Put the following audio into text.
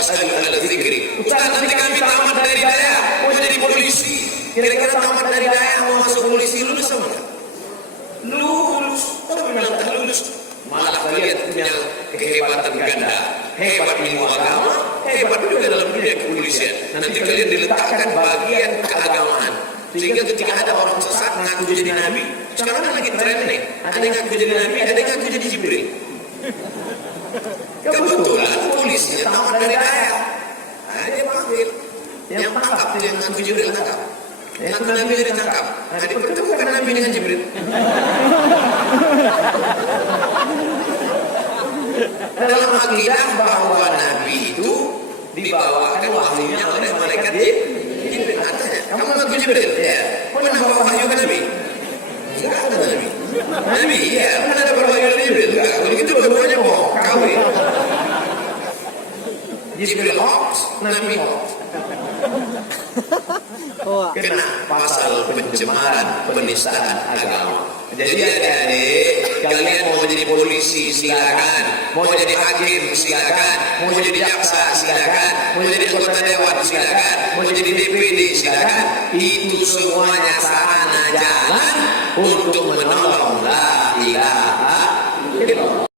Fas'alu ahla dzikri. Ustaz, nanti kami tamat dari daya mau jadi polisi. Kira-kira tamat dari daya mau masuk polisi lulus sama enggak? Lulus. Tapi bilang tak lulus. Malah kalian punya kehebatan ganda. Hebat ilmu agama, hebat juga dalam dunia kepolisian. Nanti kalian diletakkan bagian keagamaan. Sehingga ketika ada orang sesat ngaku jadi nabi. Sekarang kan lagi tren nih. Ada yang ngaku jadi nabi, ada yang ngaku jadi Jibril. Kebetulan polisinya tamat dari daya. Nah, dia panggil. Yang tangkap, yang ngaku Jibril tangkap. Ngaku nabi dia ditangkap. Nah, dipertemukan nabi dengan Jibril. Dalam akidah bahwa nabi itu dibawakan wahyunya oleh malaikat Jibril. Kamu ngaku Jibril? Ya. Pernah bawa wahyu ke nabi? Enggak ada nabi. Nabi, ya. Pernah ada wahyu dari Jibril? Enggak. Kalau gitu bagaimana mau kawin? Jibril hoax, nabi hoax. Kena pasal pencemaran, penistaan agama. Jadi adik-adik, kalian mau jadi polisi silakan, mau jadi hakim silakan, mau jadi jaksa silakan, mau jadi anggota dewan silakan, mau jadi DPD silakan. Itu semuanya sarana jalan untuk menolong la ilaha illallah.